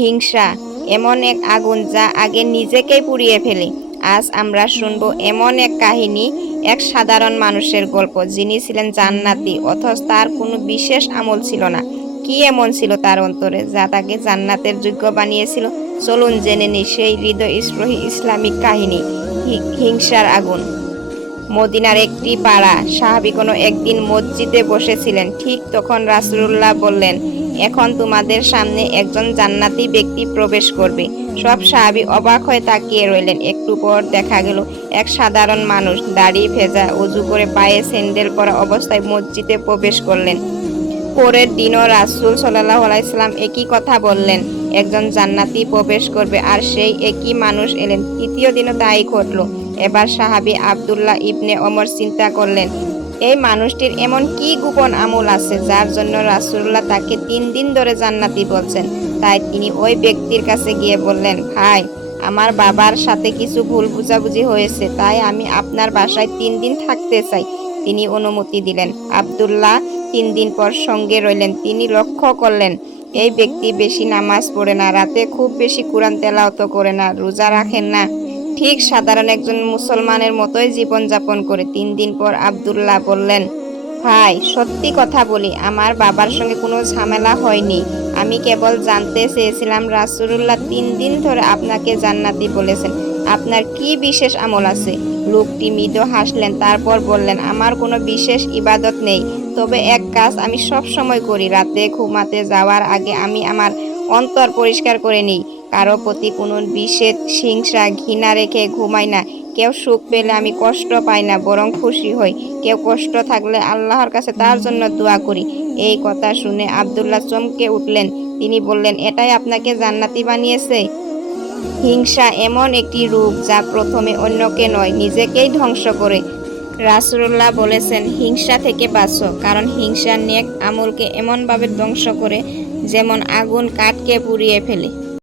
হিংসা, এমন এক আগুন যা আগে নিজেকেই পুড়িয়ে ফেলে। আজ আমরা শুনব এমন এক কাহিনী, এক সাধারণ মানুষের গল্প, যিনি ছিলেন জান্নাতি, অথচ তার কোনো বিশেষ আমল ছিল না। কি এমন ছিল তার অন্তরে, যা তাকে জান্নাতের যোগ্য বানিয়েছিল? চলুন জেনে নি সেই হৃদয়স্পর্শী ইসলামিক কাহিনী হিংসার আগুন। মদিনার একটি পাড়া, সাহাবি কোনো একদিন মসজিদে বসেছিলেন। ঠিক তখন রাসূলুল্লাহ বললেন এখন তোমাদের সামনে একজন জান্নাতি ব্যক্তি প্রবেশ করবে। সব সাহাবি অবাক হয়ে তাকিয়ে রইলেন। একটু পর দেখা গেল এক সাধারণ মানুষ দাড়ি ভেজা, উজু করে পায়ে স্যান্ডেল পরা অবস্থায় মসজিদে প্রবেশ করলেন। পরের দিনও রাসূল সাল্লাহ আলাইসাল্লাম একই কথা বললেন, একজন জান্নাতি প্রবেশ করবে আর সেই একই মানুষ এলেন। তৃতীয় দিনও তাই ঘটলো। এবার সাহাবী আব্দুল্লাহ ইবনে অমর চিন্তা করলেন এই মানুষটির এমন কি গোপন আমল আছে যার জন্য রাসূলুল্লাহ তাকে তিন দিন ধরে জান্নাতি বলছেন? তাই তিনি ওই ব্যক্তির কাছে গিয়ে বললেন, ভাই, আমার বাবার সাথে কিছু ভুল বুঝাবুঝি হয়েছে, তাই আমি আপনার বাসায় তিন দিন থাকতে চাই। তিনি অনুমতি দিলেন। আব্দুল্লাহ তিন দিন পর সঙ্গে রইলেন। তিনি লক্ষ্য করলেন, এই ব্যক্তি বেশি নামাজ পড়ে না, রাতে খুব বেশি কোরআন তেলাওয়াত করে না, রোজা রাখেন না। ঠিক সাধারণ একজন মুসলমানের মতোই জীবনযাপন করে। তিন দিন পর আব্দুল্লাহ বললেন, ভাই, সত্যি কথা বলি, আমার বাবার সঙ্গে কোনো ঝামেলা হয়নি। আমি কেবল জানতে চেয়েছিলাম, রাসূলুল্লাহ তিন দিন ধরে আপনাকে জান্নাতি বলেছেন। আপনার কি বিশেষ আমল আছে? লোকটি মৃদু হাসলেন, তারপর বললেন, আমার কোনো বিশেষ ইবাদত নেই। তবে এক কাজ আমি সব সময় করি, রাতে ঘুমাতে যাওয়ার আগে আমি আমার অন্তর পরিষ্কার করে নিই। কারও প্রতি কোনো বিশেষ হিংসা, ঘৃণা রেখে ঘুমাই না। কেউ সুখ পেলে আমি কষ্ট পাই না, বরং খুশি হই। কেউ কষ্ট থাকলে আল্লাহর কাছে তার জন্য দোয়া করি। এই কথা শুনে আব্দুল্লাহ চমকে উঠলেন। তিনি বললেন, এটাই আপনাকে জান্নাতি বানিয়েছে? হিংসা এমন একটি রূপ যা প্রথমে অন্যকে নয়, নিজেকেই ধ্বংস করে। রাসূলুল্লাহ বলেছেন, হিংসা থেকে বাঁচো, কারণ হিংসা নেক আমলকে এমনভাবে ধ্বংস করে যেমন আগুন কাঠকে পুড়িয়ে ফেলে।